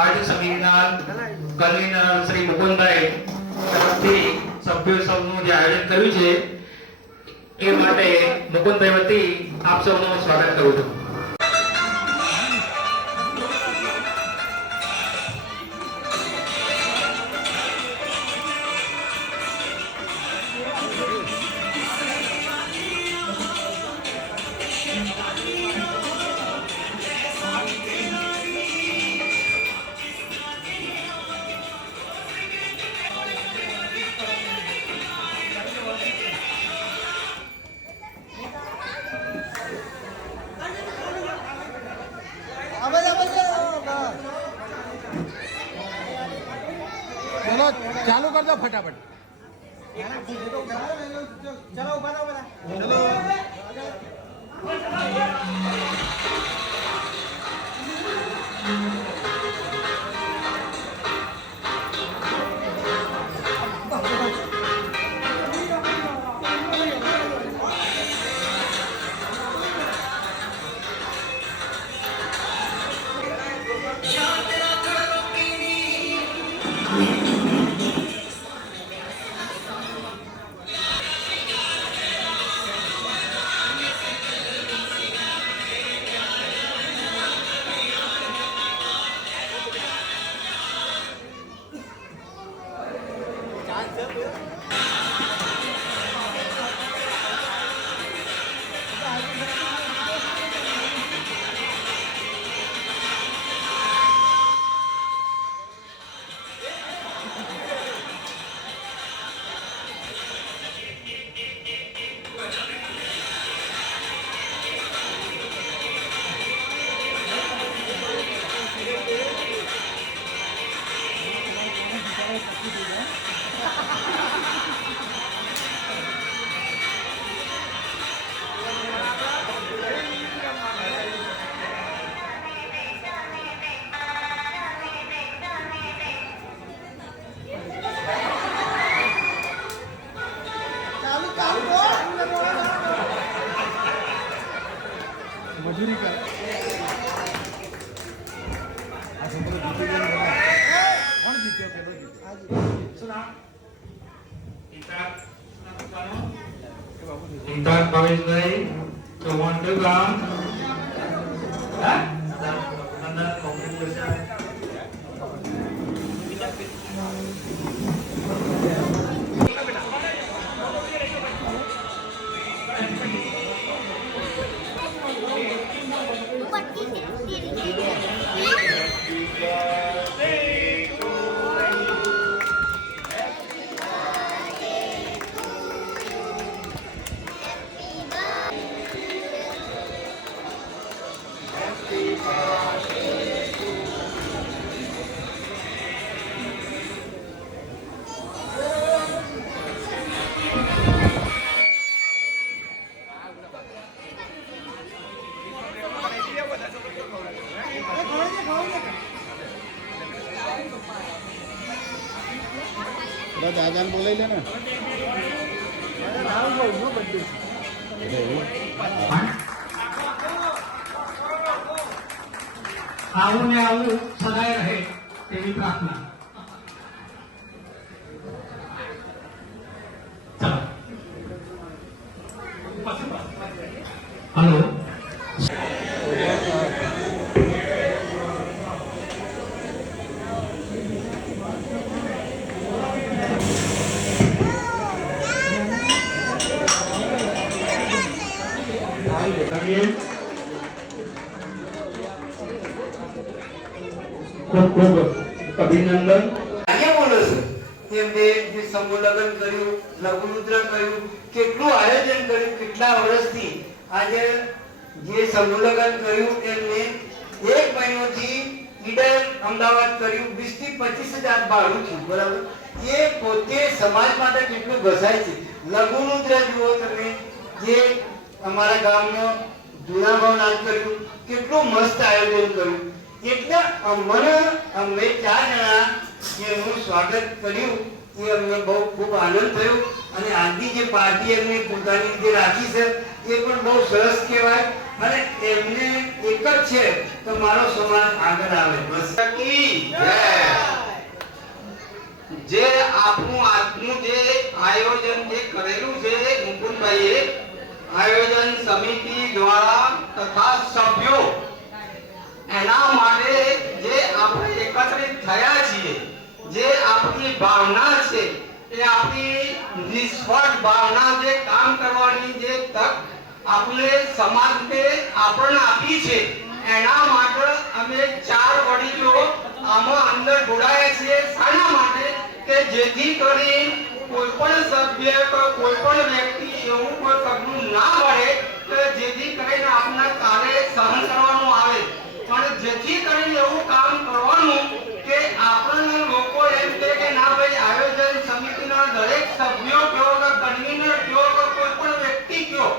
આર્ય સમિતિના કન્વીનર શ્રી મુકુંદભાઈ તરફથી સભ્યો સૌનું જે આયોજન કર્યું છે એ માટે મુકુંદભાઈ વતી આપ સૌનું સ્વાગત કરું છું. चलो चालू कर दो फटाफट. चलो मजूरी कर कौन जीत्यो पेलो जीत्यो सुना ઇન્ટાક ભાવેશભાઈ ચૌહાણ કયું ગામ? અંદર કોમ્પ્યુટર दादा ने बोले लेना આવું ને આવું સદાય રહે તેવી પ્રાર્થના. હલો ખૂબ ખૂબ અભિનંદન. અહીંયા બોલો છો એમને જે સમૂહ લગ્ન કર્યું, લઘુરુદ્ર કર્યું, કેટલું આયોજન કર્યું, કેટલા વર્ષથી આજે જે સમૂહ લગ્ન કર્યું એમને 1 મહિનોથી ઈડર અમદાવાદ કર્યું, 20 થી 25,000 ભાડું થયું, બરાબર. એ પોતે સમાજ માટે કેટલું ઘસાય છે. લઘુરુદ્ર જુઓ તમે, જે અમારા ગામમાં જૂનાભાવ નાચ કર્યું, કેટલું મસ્ત આયોજન કર્યું. એટલે અમે 4 જણા એનું સ્વાગત કર્યું, એ અમને બહુ ખૂબ આનંદ થયો. અને આજની જે પાર્ટી એમને પોતાની રીતે રાખી છે એ પણ બહુ સરસ કહેવાય. અને એમને એક જ છે તો મારો સમાજ આગળ આવે. બસ જે આપણું આજનું જે આયોજન જે કરેલું છે મુકુંદભાઈએ, આયોજન સમિતિ દ્વારા તથા સભ્યો, એના માટે જે આપણે એકત્રિત થયા છીએ, જે આપણી ભાવના છે એ આપણી નિસ્વાર્થ ભાવના, જે કામ કરવાની જે તક આપણે સમાજને આપણને આપી છે, એના માટે અમે 4 વડીલો આમાં અંદર જોડાયા છીએ. શાના માટે? કે જેથી કરી કોઈ પણ સભ્ય કે કોઈ પણ વ્યક્તિ એવું કોઈ પગલું ના મળે કે જેથી કરીને આપને કાલે સહન કરવાનું આવે, પણ જેથી કરીને એવું કામ કરવાનું કે આપણને લોકો એમ કહે કે ના ભાઈ આયોજન સમિતિના દરેક સભ્યો કયો કે કન્વીનર કયો કે કોઈ પણ વ્યક્તિ કયો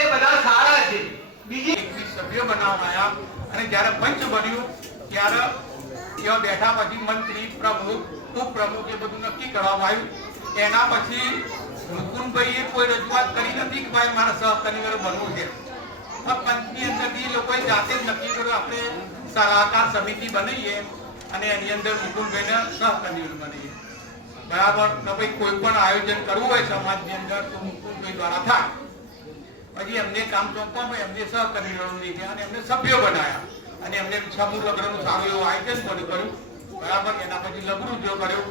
એ બધા સારા છે. બીજી સભ્યો બનાવવામાં આવ્યા અને જ્યારે પંચ બન્યું ત્યારે એવા બેઠા પછી મંત્રી, પ્રમુખ, ઉપપ્રમુખ એ બધું નક્કી કરવામાં આવ્યું. એના પછી મુકુંદભાઈએ કોઈ રજૂઆત કરી નથી કે ભાઈ મારે સહકન્વીનર બનવું છે. પંચની અંદરથી લોકોએ જાતે જ નક્કી કર્યું આપણે સલાહકાર સમિતિ બનાવીએ અને એની અંદર મુકુંદભાઈને સહકન્વીનર બનાવીએ. બરાબર. તો ભાઈ કોઈ પણ આયોજન કરવું હોય સમાજની અંદર તો મુકુંદભાઈ દ્વારા થાય. પછી એમને કામ સોંપવામાં એમને સહકન્વીનરો લીધા અને એમને સભ્યો બનાવ્યા અને એમને સમૂહ લગ્નનું સારું એવું આયોજન પણ કર્યું. બરાબર. એના પછી લઘુરુદ્ર કર્યો.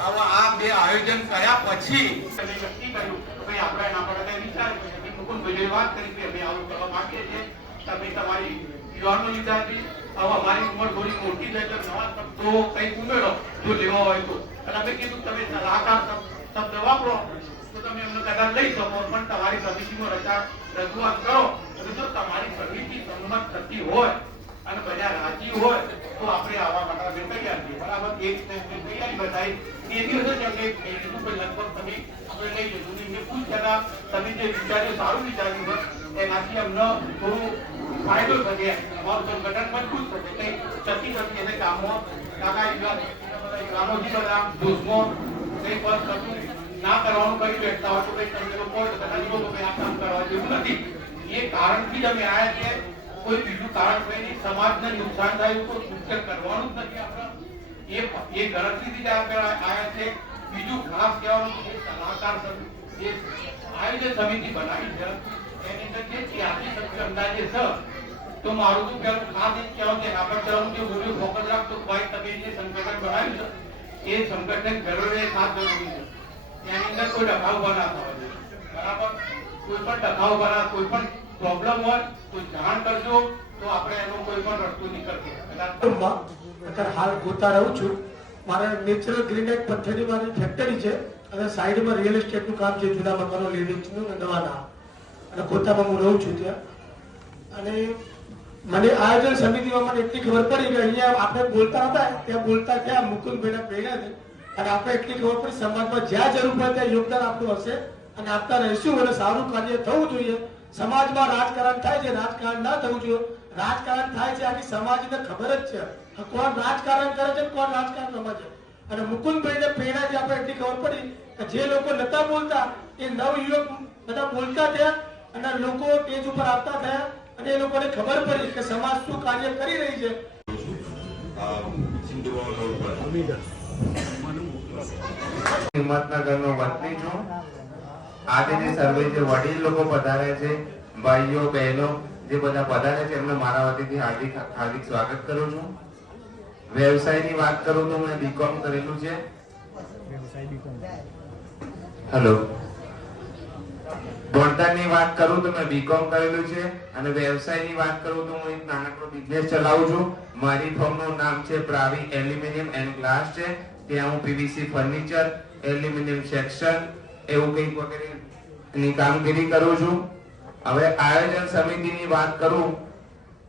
હવે આ 2 આયોજન કર્યા પછી નક્કી કર્યું કે ભાઈ આપણે એના પર વિચાર કર્યો. મુકુંદભાઈએ વાત કરી કે અમે આવું કરવા માંગીએ છીએ, તમે તમારી યુવાનો લીધા હતી, હવે અમારી ઉંમર થોડી મોટી છે એટલે નવા શબ્દો કંઈક ઉમેરો જો લેવા હોય તો. અને અમે કીધું તમે સલાહકાર શબ્દ વાપરો તો તમે એમને કદાચ લઈ શકો, પણ તમારી સમિતિમાં રજૂઆત કરો અને જો તમારી સમિતિ સંમત થતી હોય અને બધા રાજી હોય તો આપણે આવા માટે અમે તૈયાર છીએ. બરાબર. એક તૈયારી બતાવી એ દિવસે જ અમે કીધું કે લગભગ તમે આપણે લઈ જશું. એમને પૂછ્યા તમે જે વિચાર્યું સારું વિચાર્યું હોય એનાથી અમને થોડું ફાયદો થશે, અમારું સંગઠન મજબૂત થશે, કંઈ ચતી થતી એને કામો કાકા ગ્રામોજી બધા દુશ્મો કંઈ બસ કશું ના કરવાનું કરી બેઠતા હોય તો ભાઈ તમે લોકો આ કામ કરવા જેવું નથી. એ કારણથી જ અમે આવ્યા છીએ. કોઈ બીજું કારણ કોઈ નહીં. સમાજને નુકસાન થાય કોઈ મુખ્ય કરવાનું જ નથી. આપણે એ ગણતરીથી જ આવ્યા છે. બીજું ખાસ કહેવાનું કે સલાહકાર જે આયોજન સમિતિ બનાવી છે એની અંદર જે 83 સભ્યો અંદાજે છે. તો મારું તો પેલું ખાસ એ કહેવાનું છે આપણે ચાલુ જે બોલ્યું ફોકસ રાખતો ભાઈ તમે જે સંગઠન બનાવ્યું છે એ સંગઠન જરૂરી ખાસ જરૂરી છે. એની અંદર કોઈ ડખાવ ઉભા ના થવા જોઈએ. બરાબર. કોઈ પણ ડખાવ ઉભા, કોઈ પણ પ્રોબ્લેમ હોય તો જાણ કરજો તો આપણે એનો કોઈ પણ રસ્તો નીકળશે. અત્યારે હાલ ગોતા રહું છું. મારા નેચરલ ગ્રીનેટ પથ્થરની મારી ફેક્ટરી છે અને સાઈડમાં રિયલ એસ્ટેટનું કામ છે, જૂના મકાનો લીવિંગનું અને નવાના, અને ગોતામાં હું રહું છું ત્યાં. અને મને આયોજન સમિતિમાં મને એટલી ખબર પડી કે અહીંયા આપણે બોલતા હતા ત્યાં બોલતા ત્યાં મુકુંદભાઈના પ્રેરણાથી અને આપણે એટલી ખબર પડી સમાજમાં જ્યાં જરૂર પડે ત્યાં યોગદાન આપણું હશે અને આપતા રહીશું અને સારું કાર્ય થવું જોઈએ. સમાજમાં રાજકારણ થાય છે, રાજકારણ ના થવું જોઈએ. રાજકારણ થાય છે આખી સમાજને ખબર જ છે કોણ રાજકારણ કરે છે, કોણ રાજકારણ રમે છે. અને મુકુંદભાઈને પ્રેરણાથી આપણે એટલી ખબર પડી કે જે લોકો નતા બોલતા એ નવયુવક બધા બોલતા થયા અને લોકો સ્ટેજ ઉપર આવતા થયા અને એ લોકોને ખબર પડી કે સમાજ શું કાર્ય કરી રહી છે. હિંમતનગરનો વતની છું. આજે જે સર્વે જે વડીલ લોકો પધારે છે, ભાઈઓ બહેનો જે બધા પધારે છે એમને મારા વતીથી હાર્દિક હાર્દિક સ્વાગત કરું છું. વ્યવસાયની વાત કરું તો મેં બીકોમ કરેલું છે. હેલો. ભણતરની વાત કરું તો મેં બીકોમ કરેલું છે અને વ્યવસાયની વાત કરું તો હું એક નાનકડો બિઝનેસ ચલાવું છું. મારી ફર્મનું નામ છે પ્રાવી એલ્યુમિનિયમ એન્ડ ગ્લાસ છે. ત્યાં હું પીવીસી ફર્નિચર, એલ્યુમિનિયમ સેક્શન એવું કંઈક વગેરેની કામગીરી કરું છું. હવે આયોજન સમિતિની વાત કરું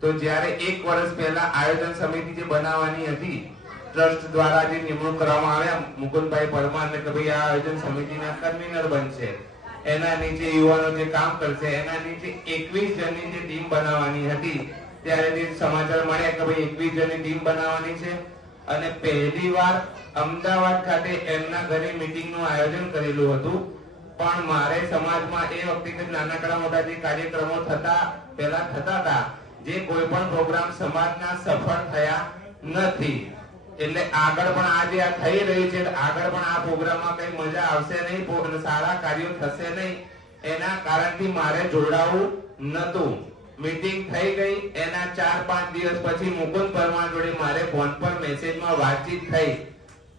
તો જ્યારે 1 વર્ષ પહેલા આયોજન સમિતિ જે બનાવવાની હતી ટ્રસ્ટ દ્વારા જે નિમણૂક કરવામાં આવ્યા મુકુંદભાઈ પરમારને કે ભાઈ આ આયોજન સમિતિના કન્વીનર બનશે, એના નીચે યુવાનો જે કામ કરશે, એના નીચે 21 જણની જે ટીમ બનાવવાની હતી ત્યારે જે સમાચાર મળ્યા કે ભાઈ 21 જણની ટીમ બનાવવાની છે અને પહેલીવાર અમદાવાદ ખાતે એમના ઘરે મીટિંગનું આયોજન કરેલું હતું. પણ મારે સમાજમાં એ વખતે નાનકડા મોટા જે કાર્યક્રમો પહેલા થતા હતા જે કોઈ પણ પ્રોગ્રામ સમાજના સફળ થયા નથી. એટલે આગળ પણ આ જે આ થઈ રહ્યું છે આગળ પણ આ પ્રોગ્રામમાં કઈ મજા આવશે નહીં, સારા કાર્યો થશે નહીં. એના કારણથી મારે જોડાવું નતું. મીટિંગ થઈ ગઈ, એના 4-5 દિવસ પછી મુકુંદ પરમાર જોડે મારે ફોન પર મેસેજમાં વાતચીત થઈ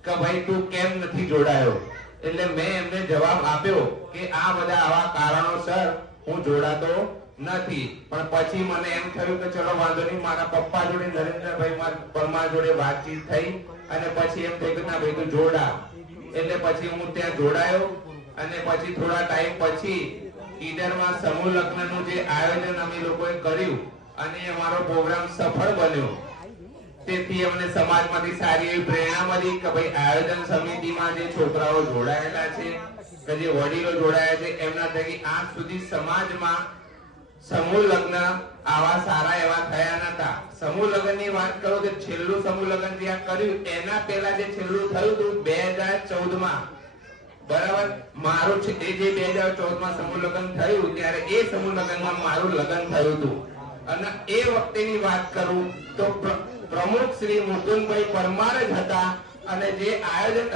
કે ભાઈ તું કેમ નથી જોડાયો. એટલે મેં એમને જવાબ આપ્યો કે આ બધા આવા કારણોસર હું જોડાતો નથી. પણ પછી મને એમ થયું કે ચલો વાંધો નહીં, મારા પપ્પા જોડે નરેન્દ્રભાઈ પરમાર જોડે વાતચીત થઈ અને પછી એમ થયું કે ના ભાઈ તું જોડા. એટલે પછી હું ત્યાં જોડાયો અને પછી થોડા ટાઈમ પછી ઈડરમાં સમૂહ લગ્નનું જે આયોજન અમે લોકોએ કર્યું અને અમારો પ્રોગ્રામ સફળ બન્યો. તેથી અમને સમાજમાંથી સારી એવી પ્રેરણા મળી કે ભાઈ આયોજન સમિતિમાં જે છોકરાઓ જોડાયેલા છે કે જે વડીલો જોડાયા છે એમના થકી આજ સુધી સમાજમાં સમૂહ લગ્ન આવા સારા એવા થયા નતા. સમૂહ લગ્નની વાત કરું તો છેલ્લું સમૂહ લગ્ન જ્યાં કર્યું એના પહેલા જે છેલ્લું થયું હતું 2014માં, બરાબર, મારું છે એ જે 2014માં સમૂહ લગ્ન થયું ત્યારે એ સમૂહ લગ્નમાં મારું લગ્ન થયું હતું. અને એ વખતેની વાત કરું તો પ્રમુખ શ્રી મુકુંદભાઈ પરમાર જ હતા અને જે આયોજન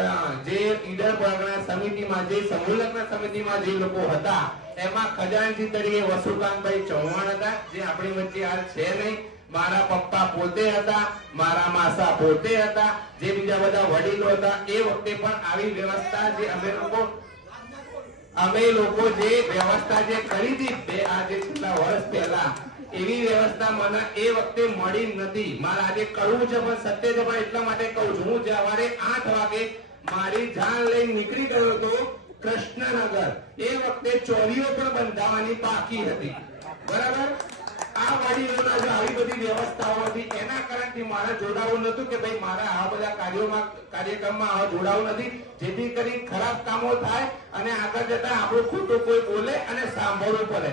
જે ઈડર પરગણા સમિતિમાં જે સમૂહ લગ્ન સમિતિમાં જે લોકો હતા એમાં ખજાનચી તરીકે વસુકાંતભાઈ ચૌહાણ હતા જે આપણી વચ્ચે હાલ છે નહીં. મારા પપ્પા પોતે હતા, મારા માસા પોતે હતા, જે બીજા બધા વડીલો હતા. એ વખતે પણ આવી વ્યવસ્થા જે અમે લોકો જે વ્યવસ્થા જે કરી હતી આજે છેલ્લા વર્ષ પહેલા એવી વ્યવસ્થા મને એ વખતે મળી નથી. મારે આજે કરવું છે પણ સત્ય છે પણ એટલા માટે કહું છું. હું સવારે 8 વાગે મારી જાન લઈને નીકળી ગયો હતો કૃષ્ણનગર. એ વખતે ચોરીઓ પણ બંધાવવાની બાકી હતી, બરાબર. આ વડીલોના જો આવી બધી વ્યવસ્થાઓ હતી એના કારણથી મારે જોડાવું નતું કે ભાઈ મારા આવા બધા કાર્યક્રમમાં આવા જોડાવું નથી જેથી કરી ખરાબ કામો થાય અને આગળ જતા આપણું ખોટું કોઈ બોલે અને સાંભળવું પડે.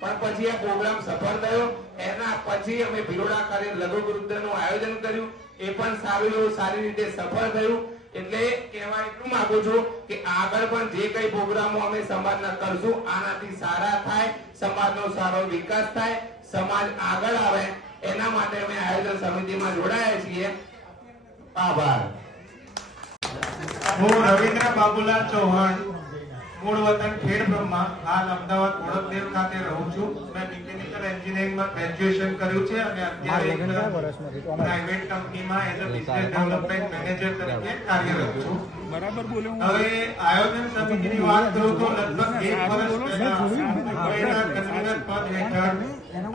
પણ પછી આ પ્રોગ્રામ સફળ થયો. એના પછી અમે ભિલોડા ખાતે લઘુવૃદ્ધનું આયોજન કર્યું, એ પણ સારી રીતે સફળ થયું. એટલે કહેવા એટલું માંગુ છું કે આગળ પણ જે કઈ પ્રોગ્રામો અમે સમાજના કરશું આનાથી સારા થાય, સમાજનો સારો વિકાસ થાય, સમાજ આગળ આવે એના માટે અમે આયોજન સમિતિમાં જોડાયા છીએ. આભાર. હું રવિન્દ્ર બાબુલાલ ચૌહાણ, મૂળ વતન ખેડ બ્રહ્મા, હાલ અમદાવાદ ઓળખદેવ ખાતે રહું છું. મેં મિકેનિકલ એન્જિનિયરિંગમાં ગ્રેજ્યુએશન કર્યું છે અને અત્યારે પ્રાઇવેટ કંપનીમાં as a business development manager તરીકે કાર્યરત છું. બરાબર બોલ્યો. હવે આયોજન સમિતિની વાત કરું તો લગભગ 1 વર્ષ પહેલા કન્વીનર પદ હેઠળ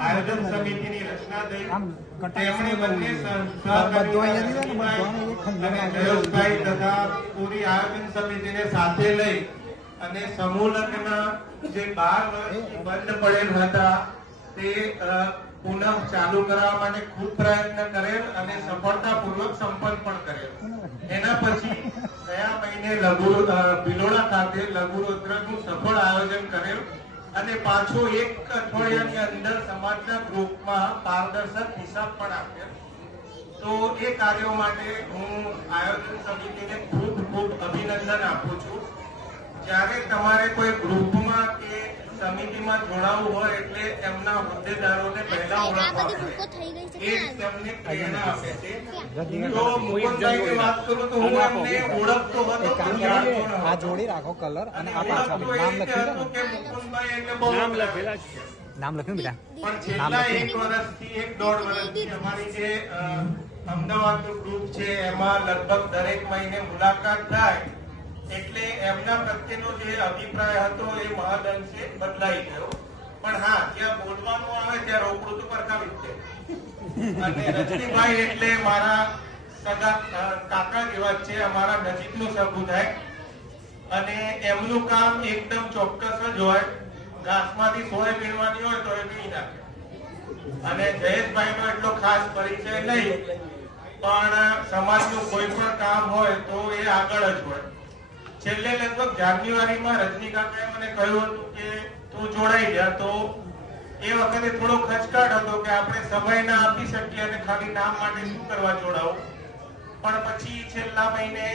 આયોજન સમિતિની રચના થઈ. તેમણે બંને સહકારી અને જયેશભાઈ તથા પૂરી આયોજન સમિતિને સાથે લઈ અને સમૂહ લગ્ન જે 12 વર્ષથી બંધ પડેલ હતા તે પુનઃ ચાલુ કરવા માટે ખૂબ પ્રયત્ન કરેલ અને સફળતાપૂર્વક સંપન્ન પણ કરેલ. એના પછી ગયા મહિને ભિલોડા ખાતે લઘુરુદ્રનું સફળ આયોજન કરેલ અને પાછો 1 અઠવાડિયાની અંદર સમાજના ગ્રુપમાં પારદર્શક હિસાબ પણ આપેલ. તો એ કાર્યો માટે હું આયોજન સમિતિને ખૂબ ખૂબ અભિનંદન આપું છું. જ્યારે તમારે કોઈ ગ્રુપમાં કે સમિતિમાં જોડાવવું હોય એટલે એમના હોદ્દેદારોને પહેલા ઓળખવા પડે, એ તેમને પ્રેરણા આપે છે. તો મુકુંદભાઈની વાત કરું તો હું એમને ઓળખતો હતો પણ જાણતો ન હતો. આ જોડી રાખો કલર અને આ પાછળ ઓળખતો નામ એ લખી હતું કે મુકુંદભાઈ એટલે બહુ નામ લખેલા છે. નામ લખ્યું બેટા. પણ છેલ્લા 1 વર્ષથી 1.5 વર્ષથી અમારી જે અમદાવાદનું ગ્રુપ છે એમાં લગભગ દરેક મહિને મુલાકાત થાય એટલે એમના પ્રત્યેનો જે અભિપ્રાય હતો એ મહદઅંશે બદલાઈ ગયો. પણ હા, જ્યાં બોલવાનું આવે ત્યાં રોકડું તો પરખાવી જ છે. અને રજનીભાઈ એટલે મારા સગા કાકા જેવા જ છે, અમારા નજીકનું સગું થાય. અને એમનું કામ એકદમ ચોક્કસ જ હોય. ઘાસમાંથી સોય વીણવાની હોય તો એ વીણી નાખે. અને જયેશભાઈનો એટલો ખાસ પરિચય નહીં, પણ સમાજનું કોઈ પણ કામ હોય તો એ આગળ જ હોય. છેલ્લે લગભગ જાન્યુઆરીમાં રજનીકાંતે મને કહ્યું હતું કે તું જોડાઈ જા. તો એ વખતે થોડો ખચકાટ હતો કે આપણે સમય ના આપી શકીએ અને ખાલી નામ માટે શું કરવા જોડાવું. પણ પછી છેલ્લા મહિને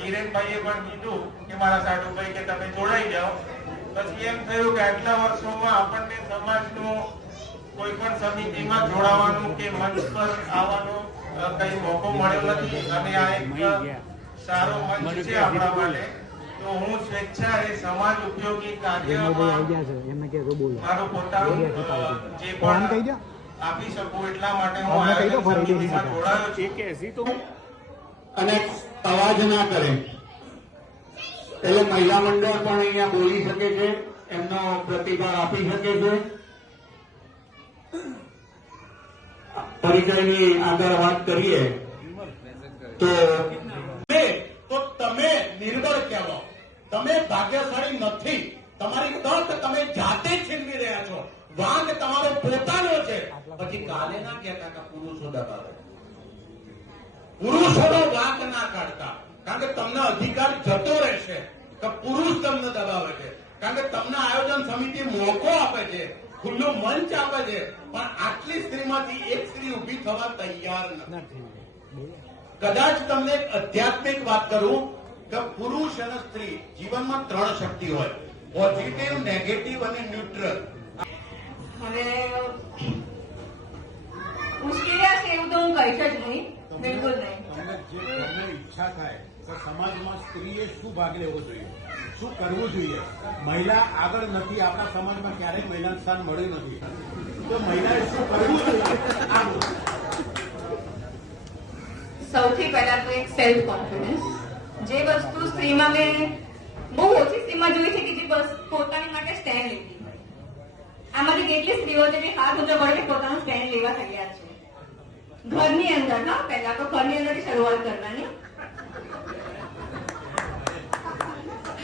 હિરેનભાઈએ પણ કીધું કે મારા સાડુભાઈ કે તમે જોડાઈ જાઓ. પછી એમ થયું કે આટલા વર્ષોમાં આપણને સમાજનું કોઈ પણ સમિતિમાં જોડાવાનું કે મંચ પર આવવાનો કઈ મોકો મળ્યો નથી. અને આ એક સારો મંચ છે આપણા માટે. તો હું સ્વેચ્છાએ સમાજ ઉપયોગી કાર્યમાં મારું પોતાનું જે પણ આપી શકું એટલા માટે હું આયોજન સમિતિમાં જોડાયો છું. અને અવાજ ના કરે એટલે મહિલા મંડળ પણ અહીંયા બોલી શકે છે, એમનો પ્રતિભાવ આપી શકે છે. પરિચયની આગળ વાત કરીએ તો તમે નિર્બળ કહેવો, તમે ભાગ્યશાળી નથી. તમારી તક તમે જાતે જ છીનવી રહ્યા છો. વાંક તમારો પોતાનો છે. પછી કાલે ના કહેતા કે પુરુષો દબાવે. પુરુષોનો વાંક ના કાઢતા, કારણ કે તમને અધિકાર જતો રહેશે કે પુરુષ તમને દબાવે છે. કારણ કે તમને આયોજન સમિતિ મોકો આપે છે, ખુલ્લું મંચ આપે છે, પણ આટલી સ્ત્રીમાંથી એક સ્ત્રી ઉભી થવા તૈયાર નથી. કદાચ તમને એક આધ્યાત્મિક વાત કરું કે પુરુષ અને સ્ત્રી જીવનમાં 3 શક્તિ હોય: પોઝિટિવ, નેગેટિવ અને ન્યુટ્રલ. હવે મુશ્કેલી છે એવું તો હું કહી જ નહીં, બિલકુલ નહીં. તમને જે ઈચ્છા થાય કે સમાજમાં સ્ત્રીએ શું ભાગ લેવો જોઈએ, શું કરવું જોઈએ. મહિલા આગળ નથી, આપણા સમાજમાં ક્યારેય મહિલાનું સ્થાન મળ્યું નથી. તો મહિલાએ શું કરવું જોઈએ? સૌથી પહેલા તો એક સેલ્ફ કોન્ફિડન્સ. જે વસ્તુ સ્ત્રીમાં મેં બહુ ઓછી સ્ત્રીમાં જોઈ છે કે જે પોતાની માટે સ્ટેન્ડ લેતી હોય. આમાંથી કેટલી સ્ત્રીઓ છે જે હાથ ઊંચો કરીને પોતાનું સ્ટેન્ડ લેવા તૈયાર છે. ઘરની અંદર ના, પહેલા તો ઘરની અંદરથી શરૂઆત કરવાની.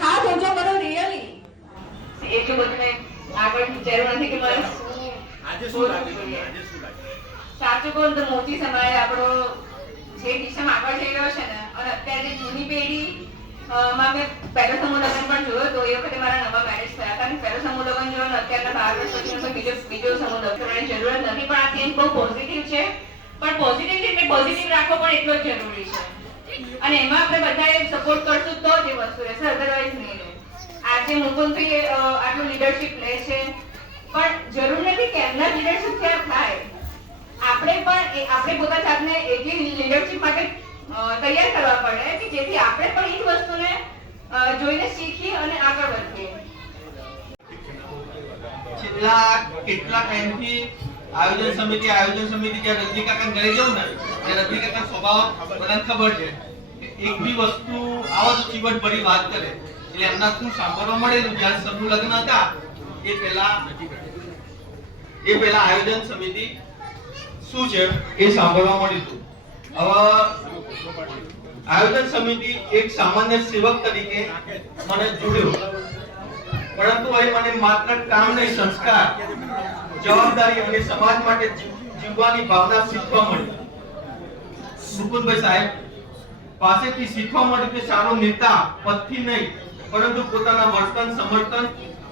હાથ ઊંચો કરો રિયલી. એટલું બધું મેં આગળ વિચાર્યું નથી કે મારે સાચું કહું તો મોટી સમાજ આપણો જે દિશામાં આગળ જઈ રહ્યો છે ને, અને અત્યારે જૂની પેઢી માં મેં પહેલો સમૂહ લગ્ન પણ જોયો તો. એ વખતે મારા નવા મેરેજ થયા હતા અને પહેલો સમૂહ લગ્ન જોયો ને અત્યારના 12 વર્ષ પછી બીજો સમૂહ લગ્ન કરવાની જરૂરત નથી. પણ આ ચેન્જ બહુ પોઝિટિવ છે. પણ પોઝિટિવ એટલે પોઝિટિવ રાખવો પણ એટલો જ જરૂરી છે. અને એમાં આપણે બધાએ સપોર્ટ કરશું તો જ એ વસ્તુ રહેશે, અધરવાઇઝ નહીં રહે. આજે મુકુંદભાઈ આટલું લીડરશિપ લે છે, પણ જરૂર નથી કે એમના લીડરશિપ થાય. આપણે પોતાની જાતને એટલી લીડરશિપ માટે તૈયાર કરવા પડે કે જેથી આપણે પણ એ વસ્તુને જોઈને શીખીએ અને આગળ વધીએ. છેલ્લા કેટલા ટાઈમથી આયોજન સમિતિ જ્યાં રજનીકાકા ઘરે જવું ને, ત્યાં રજનીકાકા સ્વભાવ બધાને ખબર છે. એક બી વસ્તુ આવો તો ચીવટ ભરી વાત કરે. એટલે એમના શું સાંભળવા મળેલું જ્યારે સમૂહ લગ્ન હતા એ પહેલા આયોજન સમિતિ શું છે એ સાંભળવા મળ્યું. હવે આયોજન સમિતિ એક સામાન્ય સેવક તરીકે મને જોડ્યો, પરંતુ અહીં મને માત્ર કામ નહીં, સંસ્કાર, જવાબદારી અને સમાજ માટે જીવવાની ભાવના શીખવા મળી. મુકુંદભાઈ સાહેબ પાસેથી શીખવા મળ્યું કે સારો નેતા પદથી નહીં પરંતુ પોતાના વર્તન, સમર્થન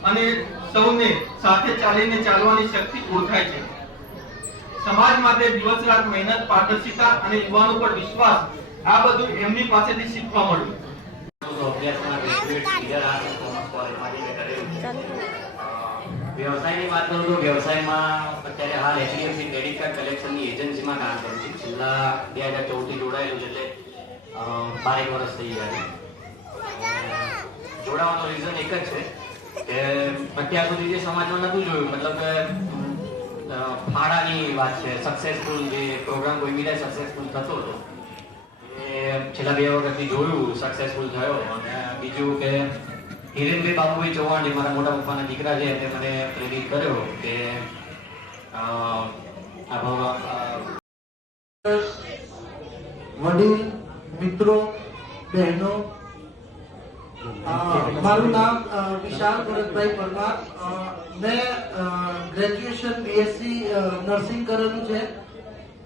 અને સૌને સાથે ચાલીને ચાલવાની શક્તિ ઓળખાય છે. સમાજ માટે દિવસ રાત મહેનત, પારદર્શિતા અને યુવાનો પર વિશ્વાસ, આ બધું એમની પાસેથી શીખવા મળ્યું. વ્યવસાયની વાત કરું તો વ્યવસાયમાં અત્યારે હાલ એચડીએફસી ક્રેડિટ કાર્ડ કલેક્શનની એજન્સીમાં કામ કરું છું. છેલ્લા 2014 થી જોડાયેલું છે, એટલે 12 વર્ષ થઈ ગયા છે. જોડાવાનો રીઝન એક જ છે કે અત્યાર સુધી જે સમાજમાં નતું જોયું, મતલબ કે ફાળાની વાત છે. સક્સેસફુલ જે પ્રોગ્રામ કોઈ બી સક્સેસફુલ થતો હતો એ છેલ્લા 2 વખતથી જોયું સક્સેસફુલ થયો. અને બીજું કે હિરેનભાઈ બાબુભાઈ ચૌહાણ જે મારા મોટા પપ્પાના દીકરા છે તે મને પ્રેરિત કર્યો કે વડીલ મિત્રો બહેનો, મારું નામ વિશાલ ભરતભાઈ પરમાર. મેં ગ્રેજ્યુએશન બીએસસી નર્સિંગ કરેલું છે.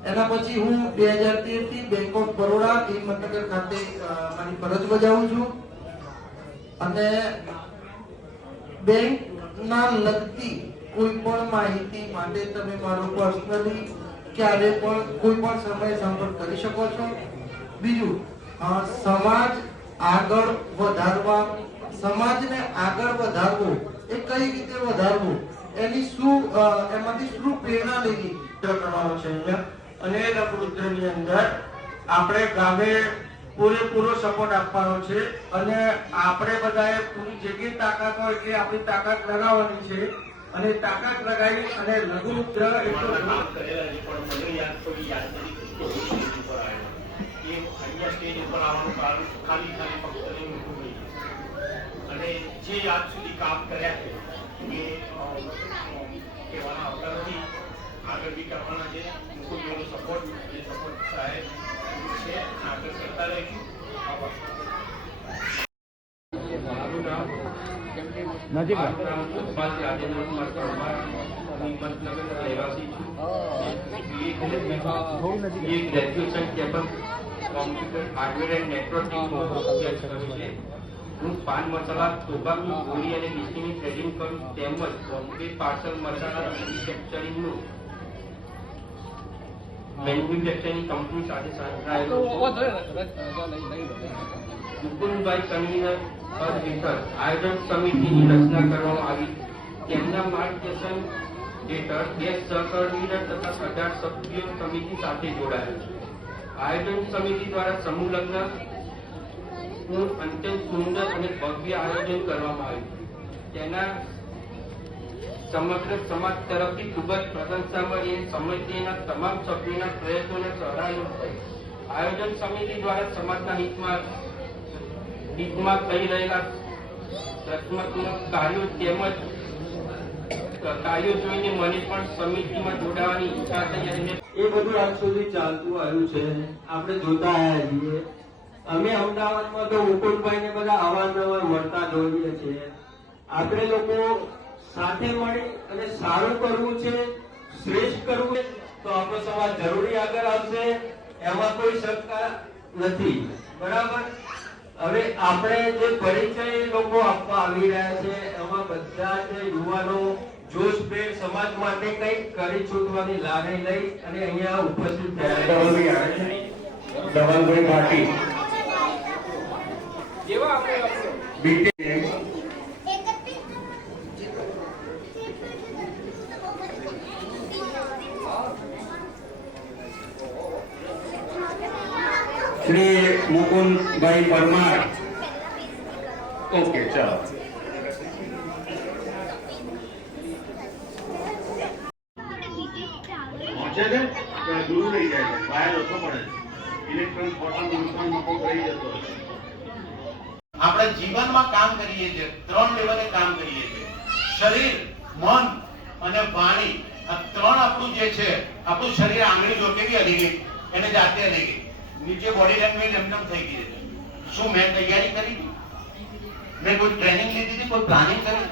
એના પછી હું 2013 થી બેંક ઓફ બરોડા હિંમતનગર ખાતે મારી ફરજ બજાવું છું. અને બેંકના લગતી કોઈ પણ માહિતી માટે તમે મારો પર્સનલી ક્યારે પણ કોઈ પણ સમયે સંપર્ક કરી શકો છો. બીજું, સમાજ આગળ વધારવા, સમાજને આગળ વધારવો એ કઈ રીતે વધારવો, એની શું એમાંથી શું પ્રેરણા લેવી કરવાનો છે અહીંયા. અને રઘુરુદ્રની અંદર આપણે ગામે પૂરેપૂરો સપોર્ટ આપવાનો છે. અને આપણે બધાએ પૂરી જેટલી તાકાત હોય એટલી આપણી તાકાત લગાવવાની છે. અને તાકાત લગાવી અને લઘુરુદ્ર એટલો અહીંયા સ્ટેજ ઉપર આવવાનું કારણ ખાલી ફક્ત અને જે આજ સુધી કામ કર્યા છે એ કહેવાના આવતા નથી. આગળ બી કરવાના છે. મુકુંદભાઈનો સપોર્ટ સાહેબ છે, આગળ કરતા રહીશું. મારું નામ રહેવાસી છું. Graduation cable computer hardware and networking છે. હું પાન મસાલા, તોબાકુ, ગોળી અને બિસ્કીની ટ્રેડિંગ કરું. તેમજ બોમ્બે પાર્સલ મસાલા મેન્યુફેક્ચરિંગનું કંપની સાથે સંકળાયેલો મુકુંદભાઈ કન્વીનર પદ હેઠળ આયોજન સમિતિની રચના કરવામાં આવી. તેમના માર્ગદર્શન હેઠળ 2 સહકર્મીઓ તથા 18 સભ્યો સમિતિ સાથે જોડાયા છે. આયોજન સમિતિ દ્વારા સમૂહ લગ્ન અત્યંત સુંદર અને ભવ્ય આયોજન કરવામાં આવ્યું. તેના સમગ્ર સમાજ તરફથી ખૂબ જ પ્રશંસા મળી. સમિતિના તમામ સભ્યોના પ્રયત્નોને સરાહનીય છે. આયોજન સમિતિ દ્વારા સમાજના હિતમાં થઈ રહેલા રચનાત્મક કાર્યો તેમજ કાર્યો જોઈને મને પણ સમિતિમાં જોડાવાની ઈચ્છા થઈ અને એ બધું આજ સુધી ચાલતું આવ્યું છે. આપણે જોતા આવ્યા છીએ. અમે અમદાવાદમાં તો મુકુંદભાઈ ને બધા અવારનવાર મળતા જોઈએ છીએ. આપણે લોકો સાથે મળી અને સારું કરવું છે, શ્રેષ્ઠ કરવું છે તો આપણો સમાજ જરૂરી આગળ આવશે. એમાં કોઈ શંકા નથી. બરાબર. હવે આપણે જે પરિચય લોકો આપવા આવી રહ્યા છે એમાં બધા જ યુવાનો જોશભેર સમાજ માટે કંઈક કરી છૂટવાની લાગણી લઈ અને અહીંયા ઉપસ્થિત થયા. ધવલભાઈ ભાટી શ્રી મુકુંદભાઈ પરમાર. ઓકે, ચાલો. પહોંચે છે દૂર લઈ જાય છે, બહાર ઓછો પડે છે. ઇલેક્ટ્રોનિક બોટલ રહી જતો હશે. આપણે જીવનમાં કામ કરીએ છીએ, 3 લેવલે કામ કરીએ છીએ. શરીર, મન અને વાણી. આ 3 આપણું જે છે, આપણું શરીર આંગળી જો કેવી હલી ગઈ, એને જાતે હલી ગઈ. નીચે બોડી લેંગ્વેજ એમને થઈ ગઈ છે. શું મેં તૈયારી કરી? મેં કોઈ ટ્રેનિંગ લીધી હતી, કોઈ પ્લાનિંગ કરી?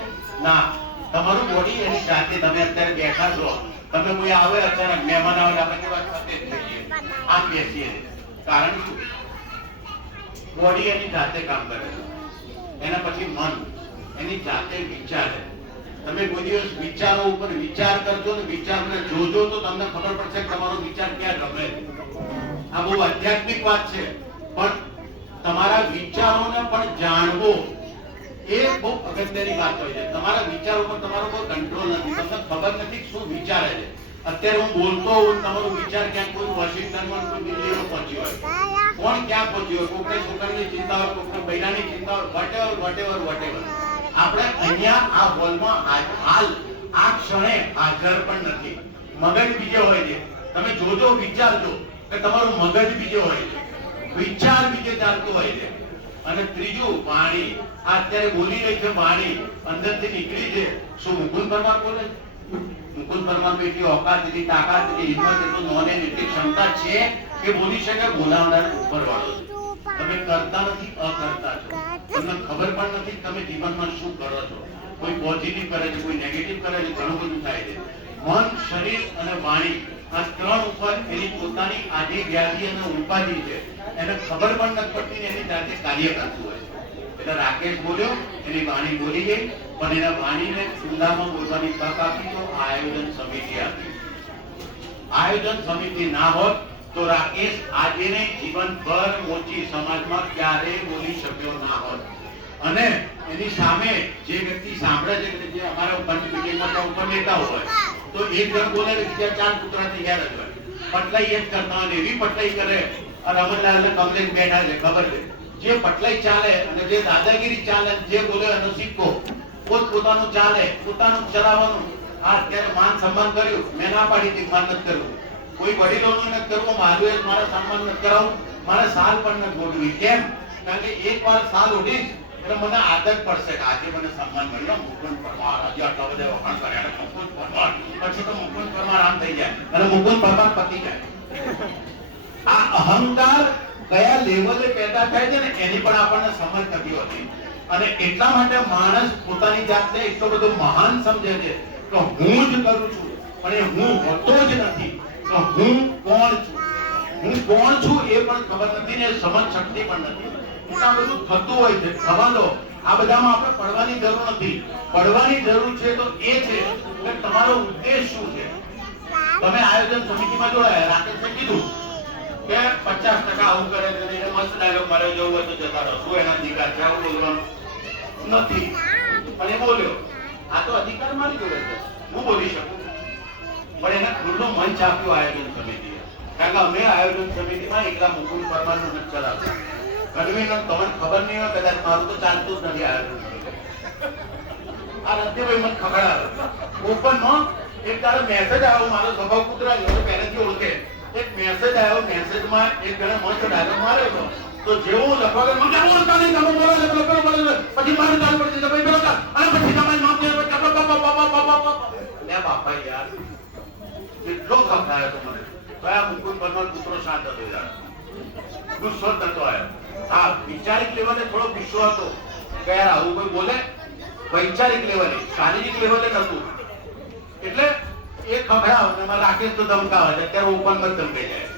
ના. તમારું બોડી એની જાતે. તમે અત્યારે બેઠા છો, તમે કોઈ આવે અચાનક મહેમાન આવે આપણે કેવા ખાતે જ થઈએ, આમ બેસીએ. કારણ શું? બોડી એની જાતે કામ કરે છે. એના પછી મન એની જાતે વિચારે. તમે કોઈ દિવસ વિચારો ઉપર વિચાર કરજો ને વિચારને જોજો તો તમને ખબર પડશે કે તમારો વિચાર ક્યાં ગમે. આ બહુ આધ્યાત્મિક વાત છે, પણ તમારા વિચારોને પણ જાણવો એ બહુ અગત્યની વાત હોય છે. તમારા વિચારો પર તમારો કોઈ કંટ્રોલ નથી. તમને ખબર નથી શું વિચારે છે. અત્યારે હું બોલતો હોઉં, તમારો વિચાર ક્યાંક કોઈ વોશિંગ્ટનમાં કોઈ દિલ્હીમાં પહોંચ્યો હોય, કોણ ક્યાં પહોંચ્યો હોય, કોકને છોકરાની ચિંતા હોય, કોકને બૈરાની ચિંતા હોય, વટેવર. આપણે અહીંયા આ હોલમાં હાલ આ ક્ષણે હાજર પણ નથી. મગજ બીજો હોય છે. તમે જોજો, વિચારજો કે તમારું મગજ બીજો હોય છે. વિચાર બીજે ચાલતું હોય છે. અને ત્રીજું વાણી. આ અત્યારે બોલી રહી છે વાણી, અંદરથી નીકળી છે. શું મુકુંદ પરમાર બોલે છે? મુકુંદ પરમાર એટલી ઓકાત, એટલી તાકાત, એટલી હિંમત, એટલું નોલેજ, એટલી ક્ષમતા છે કે બોલી શકે. બોલાવનાર ઉપરવાળો છે. તમે કરતા નથી, અકર્તા છો. તમને ખબર પણ નથી તમે જીવનમાં શું કરો છો. કોઈ પોઝિટિવ કરે છે, કોઈ નેગેટિવ કરે છે, ઘણું બધું થાય છે. મન, શરીર અને વાણી આ ત્રણ ઉપર એની પોતાની આદિ વ્યાધિ અને ઉપાધિ છે. એને ખબર પણ નથી પડતી ને એની જાતે કાર્ય કરતું હોય છે. એટલે રાકેશ બોલ્યો, એની વાણી બોલી ગઈ, પણ એના વાણીને ખુલ્લામાં બોલવાની તક આપી તો આયોજન સમિતિ આપી. આયોજન સમિતિ ના હોત તો રાકેશ આજે ને જીવનભર મોચી સમાજમાં ક્યારેય બોલી શક્યો ના હોત. અને એની સામે જે વ્યક્તિ સાંભળે છે કે જે અમારા પંચ મિટિંગમાં ઉપર નેતા હોય તો એક જણ બોલે બીજા ચાર કૂતરા તૈયાર જ હોય. પટલાઈ જ કરતા હોય, એવી પટલાઈ કરે. અને રમણલાલ ને કમલેશ બેઠા છે, ખબર છે જે પટલાઈ ચાલે અને જે દાદાગીરી ચાલે, જે બોલે એનો સિક્કો પોતાનું ચાલે, પોતાનું ચલાવવાનું. આ અત્યારે માન સન્માન કર્યું, મેં ના પાડી હતી માન નથી કરવું, કોઈ વડીલોનું નથી કરવું, મારું એ મારા સન્માન નથી કરાવું, મારે સાલ પણ નથી ગોઠવી. કેમ? કારણ કે એક વાર સાલ ઉઠીશ એટલે મને આદત પડશે કે આજે મને સન્માન મળ્યો. મુકુંદ પરમાર આજે આટલા બધા વખાણ કર્યા, મુકુંદ પરમાર, પછી તો મુકુંદ પરમાર આમ થઈ જાય અને મુકુંદ પરમાર પતી જાય. આ અહંકાર કયા લેવલે પેદા થાય છે ને એની પણ આપણને સમજ નથી હોતી. અને એટલા માટે માણસ પોતાની જાતને એટલો બધો મહાન સમજે છે કે હું જ કરું છું, પણ એ હું હોતો જ નથી. તો હું કોણ છું, હું કોણ છું એ પણ ખબર નથી ને સમજ શક્તિ પણ નથી. આ બધું થતું હોય છે, થવા દો. આ બધામાં આપણે પડવાની જરૂર નથી. પડવાની જરૂર છે તો એ છે કે તમારો ઉદ્દેશ શું છે. તમે આયોજન સમિતિમાં જોડાયા, રાકેશે કીધું કે 50% આવું કરે છે, એને મસ્ત ડાયલોગ મારે જવું હોય તો જતા રહો. શું એના અધિકાર છે આવું બોલવાનું? નથી. પણ એ બોલ્યો. આ તો અધિકાર મારી જોડે છે, હું બોલી શકું. પણ એને ખુલ્લું મંચ આપ્યું આયોજન સમિતિએ. કારણ કે અમે આયોજન સમિતિમાં એકલા મુકુંદ પરમારનું મંચ ચલાવતા. ગણવીનો તમને ખબર નહીં હોય કદાચ, મારું તો ચાલતું જ નથી આયોજન સમિતિ. આ રત્યભાઈ મને ખબર આવે ઓપનમાં એક તારો મેસેજ આવ્યો, મારો સ્વભાવ કૂતરા જેવો પહેલેથી ઓળખે. એક મેસેજ આવ્યો, મેસેજમાં એક જણે મસ્ત ડાયલોગ માર્યો હતો. તો જેવું લખવા ગયો, મને બોલતા નહીં, તમે બોલો એટલે પેલો બોલે, પછી મારું ચાલુ પડી જશે, ભાઈ પેલો અને પછી તમારી માફ છે, લે બાપા યાર કેટલો ખખડાયો તો મને. કયા મુકુંદ પરમાર કૂતરો શાંત હતો યાર, ગુસ્સો થતો આવ્યો. હા, વૈચારિક લેવલે થોડો ગુસ્સો હતો કે યાર આવું કોઈ બોલે. વૈચારિક લેવલે, શારીરિક લેવલે નતું. એટલે એ ખખડાવ ને મારે રાકેશ તો ધમકાવે છે. અત્યારે ઓપન માં ધમકાઈ જાય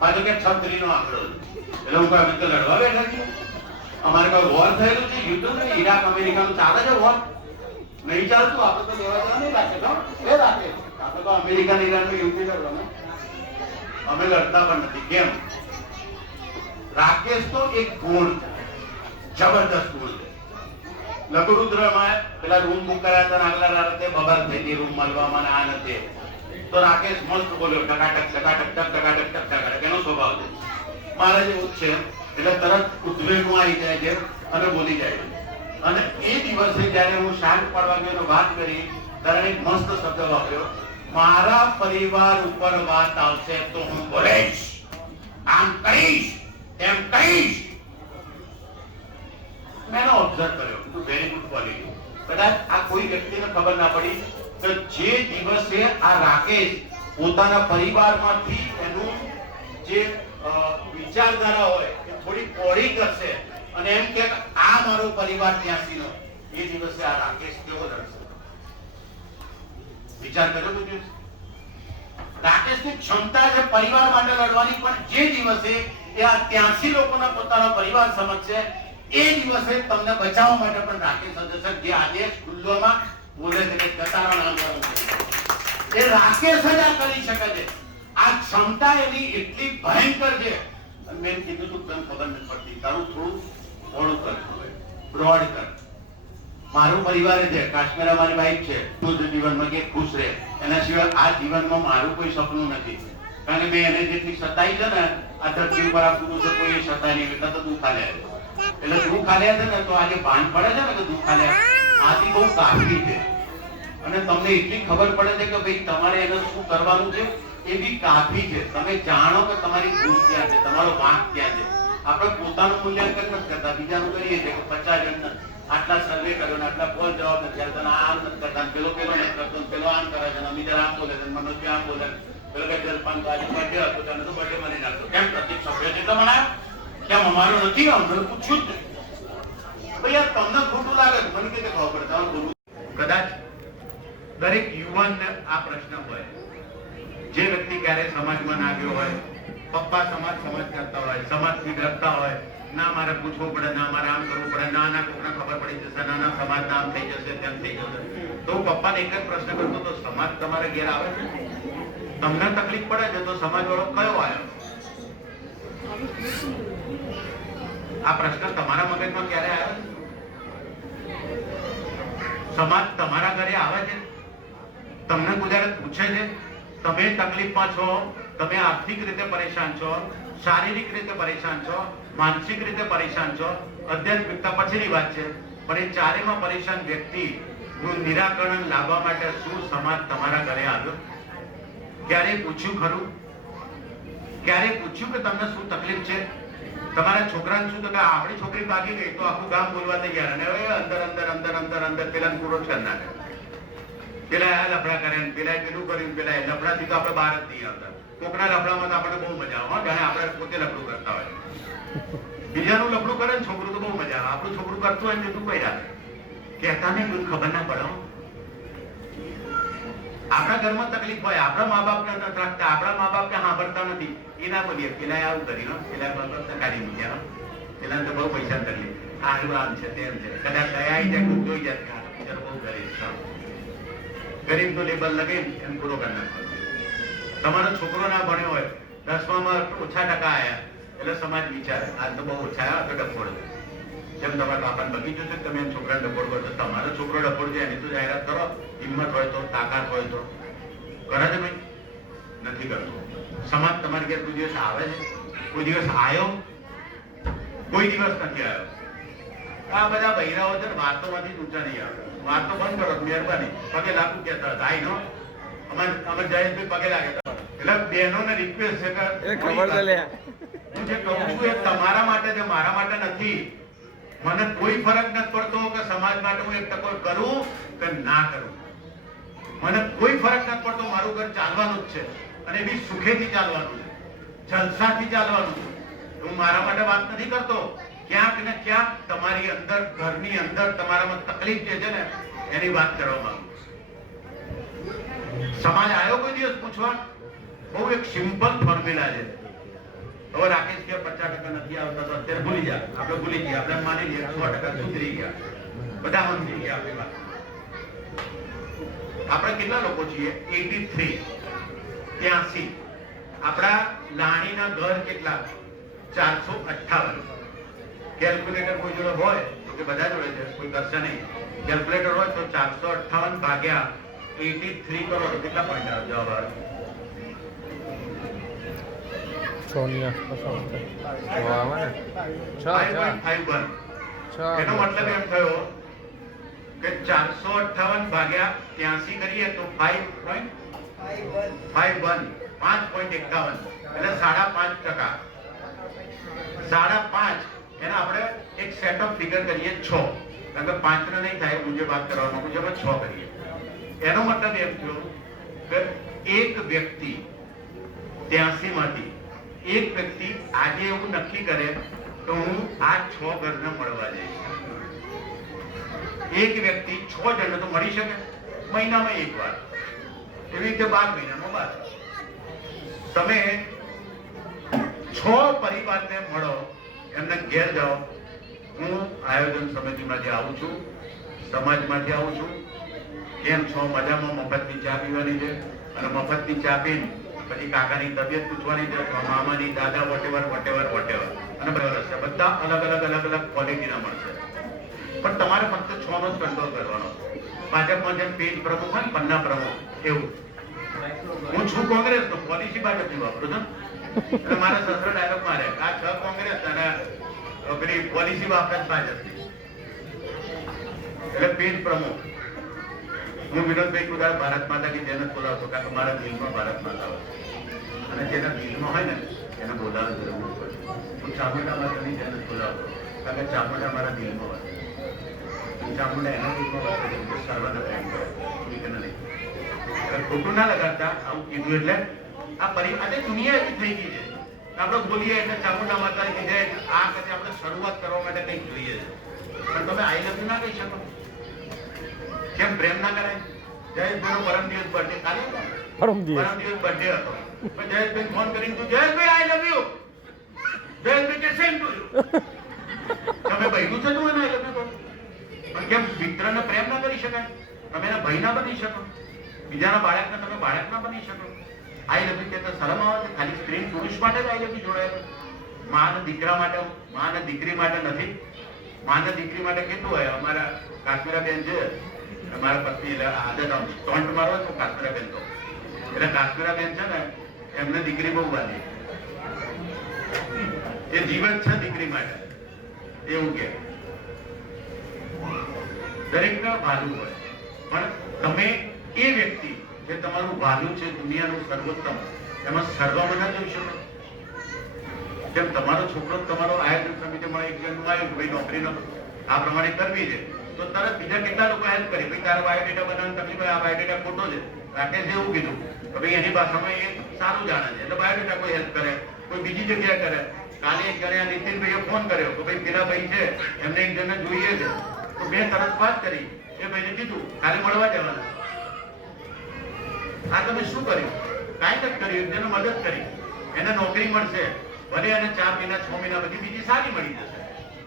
પાછો કે 36 નો આંકડો. એટલે હું કહું અમે તો લડવા બેઠા છીએ, અમારે કોઈ વોર થયેલું છે, યુદ્ધ નહીં. ઈરાક અમેરિકાનું ચાલે છે વોર? નહીં ચાલતું. આપણે તો લેવા જવા નહીં રાખે તો એ રાખે. આપણે તો અમેરિકા ઈરાનનું યુદ્ધ લડવાનું, અમે લડતા પણ નથી. કેમ? રાકેશ તો એક ગુણ, જબરદસ્ત ગુણ છે. લઘુરુદ્રમાં પેલા રૂમ બુક કર્યા હતા, આગલા રાતે બબાલ થઈ ગઈ રૂમ મળવામાં આ નથી. તો રાકેશ મસ્ત બોલ્યો, ટકાટક ટકાટક ટકાટક ટકાટક. એનો સ્વભાવ છે. મારે જેવું છે એટલે તરત ઉદ્વેગમાં આવી જાય છે અને બોલી જાય. અને એ દિવસે જયારે હું શાંત પાડવા ગયો વાત કરી ત્યારે એક મસ્ત શબ્દ વાપર્યો, મારા પરિવાર ઉપર વાત આવશે તો હું બોલીશ, આમ કહીશ, તેમ કહીશ. મેં ઓબ્ઝર્વ કર્યો, વેરી ગુડ ક્વોલિટી. કદાચ આ કોઈ વ્યક્તિને ખબર ના પડી કે જે દિવસે આ રાકેશ પોતાના પરિવારમાંથી એનું જે વિચારધારા હોય એ થોડી પોળી કરશે અને એમ કે આ મારો પરિવાર 83 નો, એ દિવસે આ રાકેશ કેવો લડશે? વિચાર કર્યો બધું? રાકેશની ક્ષમતા છે પરિવાર માટે લડવાની, પણ જે દિવસે એ આ 83 લોકોના પોતાના પરિવાર સમક્ષ છે એ દિવસે તમને બચાવવા માટે પણ રાકેશ સદસ્ય જે આજે ખુલ્લોમાં બોલે છે કે ગતારો નામ કરવું એ રાકેશ જ આ કરી શકે છે. આ ક્ષમતા એની એટલી ભયંકર છે. મેં કીધું તું તને ખબર નથી પડતી, તારું થોડું મોડું કર, બ્રોડ કર. મારું પરિવાર છે, કાશ્મીર મારી વાઈફ છે, તું જીવનમાં કે ખુશ રહે. એના સિવાય આ જીવનમાં મારું કોઈ સપનું નથી. કારણ કે મેં એને જેટલી સતાઈ છે ને આ ધરતી ઉપર આ પુરુષો કોઈ સતાઈ નહીં, એટલા તો દુઃખ આલ્યા છે. એટલે દુઃખ આલ્યા છે ને તો આજે ભાન પડે છે ને કે દુઃખ આલ્યા આથી બહુ કાફી છે. અને તમને એટલી ખબર પડે છે કે ભાઈ તમારે એને શું કરવાનું છે એ બી કાફી છે. તમે જાણો કે તમારી ભૂલ ક્યાં છે, તમારો વાંક ક્યાં છે. આપણે પોતાનું મૂલ્યાંકન નથી કરતા, બીજાનું કરીએ છીએ કે 50 જણ આટલા સર્વે કર્યો ને આટલા કોલ જવાબ નથી આવતા, આમ નથી કરતા, પેલો નથી કરતો, પેલો આમ કરે છે, અમીર આમ બોલે છે, મનોજ આમ બોલે છે, પેલો કઈ જલપાન બાજુ બર્થડે હતો તને તો બર્થડે મની નાખતો. કેમ પ્રતિક સભ્ય જેટલો મનાયો? કેમ અમારો નથી? અમને પૂછ્યું જ નહીં. ભાઈ યાર તમને ખોટું લાગે મને કઈ ખબર પડે તમારું ખોટું. કદાચ દરેક યુવાનને આ પ્રશ્ન હોય, જે વ્યક્તિ ક્યારે સમાજમાં ના ગયો હોય, પપ્પા સમાજ કરતા હોય, સમાજથી ડરતા હોય, ના મારે પૂછવું પડે, ના મારે આમ કરવું પડે, ના કોઈને ખબર પડી જશે, ના સમાજ નામ થઈ જશે, તેમ થઈ જશે, તો પપ્પાને એક જ પ્રશ્ન કરતો તો સમાજ તમારે ઘેર આવે છે? તમને તકલીફ પડે છે તો સમાજ વાળો કયો આવ્યો? આ પ્રશ્ન તમારા મગજમાં ક્યારે આવ્યો? સમાજ તમારા ઘરે આવે છે? તમને ગુજરાત પૂછે છે? તમે તકલીફમાં છો, તમે આર્થિક રીતે પરેશાન છો, શારીરિક રીતે પરેશાન છો, માનસિક રીતે પરેશાન છો, આધ્યાત્મિકતા પછીની વાત છે, પણ એ ચારેયમાં પરેશાન વ્યક્તિનું નિરાકરણ લાવવા માટે શું સમાજ તમારા ઘરે આવ્યો? ક્યારે પૂછ્યું ખરું? ક્યારે પૂછ્યું કે તમને શું તકલીફ છે? તમારા છોકરાને શું તો કે આપણી છોકરી ભાગી ગઈ તો આખું ગામ બોલવા તૈયાર, અને હવે અંદર પેલા પૂરો જ કરી નાખે, પેલા આ લફડા કરે, પેલા પેલું કર્યું, પેલા લફડાથી તો આપણે બહાર જ નહીં આવતા. કોકના લફડામાં તો આપણને બહુ મજા આવે, જાણે આપણે પોતે લફડું કરતા હોય. બીજાનું લફડું કરે ને છોકરું તો બહુ મજા આવે, આપણું છોકરું કરતું હોય ને તું કઈ રાખે, કહેતા નહીં કોઈ ખબર ના પડે. આપણા ઘરમાં તકલીફ હોય, આપણા મા બાપ નથી રાખતા, આપણા મા બાપ સાંભળતા નથી, એ ના બોલીએ પેલા આવું કરી, પેલા કાઢી મૂક્યા, પેલા તો બહુ પૈસા કરીએ, આનું આમ છે તેમ છે, કદાચ દયા આવી જાય જોઈ જાય બહુ ગરીબ નું લેબલ લગાવી એમ પૂરો કરી નાખવાનો. તમારો છોકરો ના ભણ્યો હોય, 10માં ઓછા ટકા આવ્યા એટલે સમાજ વિચારે આ તો બહુ ઓછા આવ્યા તો ડફોડ. જેમ તમારા બાપાને બગીચો છે તમે એમ છોકરાને ડફોડ કરો, તમારો છોકરો ડફોડ છે એની તો જાહેરાત કરો, હિંમત હોય તો, તાકાત હોય તો કરે છે ભાઈ? નથી કરતો. સમાજ તમારી ઘેર કોઈ દિવસ આવે છે? કોઈ દિવસ આવ્યો? કોઈ દિવસ નથી આવ્યો. આ બધા બૈરાઓ છે વાતોમાંથી ઊંચા નહીં આવે. વાતો બંધ કરો મહેરબાની. પગે લાગુ કહેતા હતા આઈ નો અમારે જયેશભાઈ પગે લાગે એટલે બહેનોને રિક્વેસ્ટ છે કે હું જે કહું છું એ તમારા માટે છે, મારા માટે નથી. મને કોઈ ફરક નથી પડતો કે સમાજ માટે હું એક ટકો કરું કે ના કરું. મને કોઈ ફરક નથી પડતો, મારું ઘર ચાલવાનું જ છે અને એ બી સુખેથી ચાલવાનું છે, જલસાથી ચાલવાનું છે. હું મારા માટે વાત નથી કરતો, ક્યાંક ને ક્યાંક તમારી અંદર ઘરની અંદર તમારામાં તકલીફ જે છે ને એની વાત કરવા માંગુ છું. સમાજ આવ્યો કોઈ દિવસ પૂછવા? બહુ એક સિમ્પલ ફોર્મ્યુલા છે. હવે રાકેશ કે 50% નથી આવતા તો અત્યારે ભૂલી જા, આપણે ભૂલી ગયા, આપણે માની લઈએ 100% સુધરી ગયા, બધા સમજી ગયા આપણી વાત. આપણે કેટલા લોકો છીએ? 83. આપણા લાણીના ઘર કેટલા? 458. કેલ્ક્યુલેટર કોઈ જોડે હોય તો કે બધા જોડે છે, કોઈ કરશે નહીં. કેલ્ક્યુલેટર હોય તો 458 ભાગ્યા 83 કરો તો કેટલા પોઈન્ટ આવે? જવાબ આવે 5.51. એનો મતલબ એમ થયો કે 458 ભાગ્યા 83 કરીએ તો 5.51 એટલે 5.5%. 5.5 એને આપણે એક સેટ ઓફ ફિગર કરીએ 6, કારણ કે 5 ને નહીં થાય મુજબ વાત કરવા માંગુ છું, 6 કરીએ. એનો મતલબ એમ થયો કે એક વ્યક્તિ 83 માંથી એક વ્યક્તિ આજે એવું નક્કી કરે કે હું આ 6 ઘરને મળવા જઈશ. એક વ્યક્તિ 6 જણને તો મળી શકે મહિનામાં એક વાર, એવી રીતે 12 મહિનામાં 12. તમે 6 પરિવારને મળો, એમને ઘેર જાઓ. હું આયોજન સમિતિમાંથી આવું છું, સમાજમાંથી આવું છું. કેમ છો? મજામાં? મફતની ચા પીવાની છે અને મફતની ચા પીને પછી કાકાની તબિયત પૂછવાની છે, મામાની, દાદા, વોટેવર અને બધા અલગ અલગ ક્વોલિટીના મળશે. પણ તમારે ફક્ત 6 નો જ કંટ્રોલ કરવાનો. ભાજપમાં જેમ પેજ પ્રમુખ હોય ને, પન્ના પ્રમુખ, એવું હું છું કોંગ્રેસનો, પોલિસી ભાજપની વાપરું છું. એટલે મારા સસરો ડાયલોગ મારે આ 6 કોંગ્રેસ અને પેલી પોલિસી વાપરે ભાજપની. એટલે પેજ પ્રમુખ હું વિનોદભાઈ કુદાર ભારત માતા કી જય બોલાવતો કારણ કે મારા દિલમાં ભારત માતા હોય અને જેના દિલમાં હોય ને એને બોલાવવા જરૂર પડે. હું ચામુંડા માતાની જય બોલાવતો કારણ કે ચામુંડા મારા દિલમાં હોય. ચામુંડા એના દિલમાં હોય સર્વને પ્રેમ કરે નહીં. એટલે ખોટું ના લગાડતા આવું કીધું એટલે આ પરિવાર દુનિયા એવી થઈ ગઈ છે આપણે બોલીએ એટલે ચામુંડા માતાની કી જય આ કદી આપણે શરૂઆત કરવા માટે કંઈક જોઈએ છે પણ તમે આઈ લવ યુ ના કહી શકો કેમ પ્રેમ ના કરાય? જયેશભાઈનો પરમ દિવસ બર્થડે કાલે પરમ દિવસ બર્થડે હતો પણ જયેશભાઈ ફોન કરીને તું જયેશભાઈ આઈ લવ યુ જયેશભાઈ કે સેમ ટુ યુ તમે બહેનું છે તું એને આઈ લવ યુ કહો પણ કેમ મિત્રને પ્રેમ ના કરી શકાય? તમે એના ભાઈ ના બની શકો બીજાના બાળકને તમે બાળક ના બની શકો આઈ લવ યુ કહેતા શરમ આવે છે? ખાલી સ્ત્રી પુરુષ માટે જ આઈ લવ યુ જોડાયેલું માં અને દીકરા માટે માં અને દીકરી માટે નથી. માં અને દીકરી માટે કેટલું હોય? અમારા કાશ્મીરાબેન છે મારા પત્ની આદત આમ ટોન્ટ મારો તો કાશ્મીરાબેન તો એટલે કાશ્મીરાબેન છે ને એમને દીકરી બહુ વાલી એ જીવન છે દીકરી માટે એવું કે દરેકના ભાલું હોય પણ તમે એ વ્યક્તિ જે તમારું ભાલું છે દુનિયાનું સર્વોત્તમ એમાં સર્વમાં ના જોઈ શકો. જેમ તમારો છોકરો તમારો આયોજન સમિતિમાં એક જણનું આવ્યું ભાઈ નોકરીનો આ પ્રમાણે કરવી છે તો તરત બીજા કેટલા લોકો હેલ્પ કરી ભાઈ તારો બાયોડેટા બનાવવાની તકલીફ હોય આ બાયોડેટા ખોટો છે રાકેશે એવું કીધું કે ભાઈ એની ભાષામાં એ સારું જાણે છે એટલે બાયોડેટા કોઈ હેલ્પ કરે કોઈ બીજી જગ્યાએ કરે. કાલે એક જણે નીતિનભાઈએ ફોન કર્યો કે ભાઈ પેલા ભાઈ છે એમને એક જણને જોઈએ છે તો મેં તરત વાત કરી એ ભાઈને કીધું કાલે મળવા જવાના. આ તમે શું કર્યું? કાંઈ નથી કર્યું. એને મદદ કરી એને નોકરી મળશે ભલે એને 4 મહિના 6 મહિના પછી બીજી સારી મળી જશે.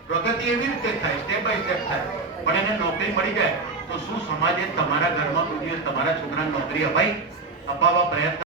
પ્રગતિ એવી રીતે થાય સ્ટેપ બાય સ્ટેપ થાય પણ એને નોકરી મળી જાય તો શું સમાજે તમારા ઘરમાં કોઈ દિવસ તમારા છોકરાને નોકરી અપાવવા પ્રયત્ન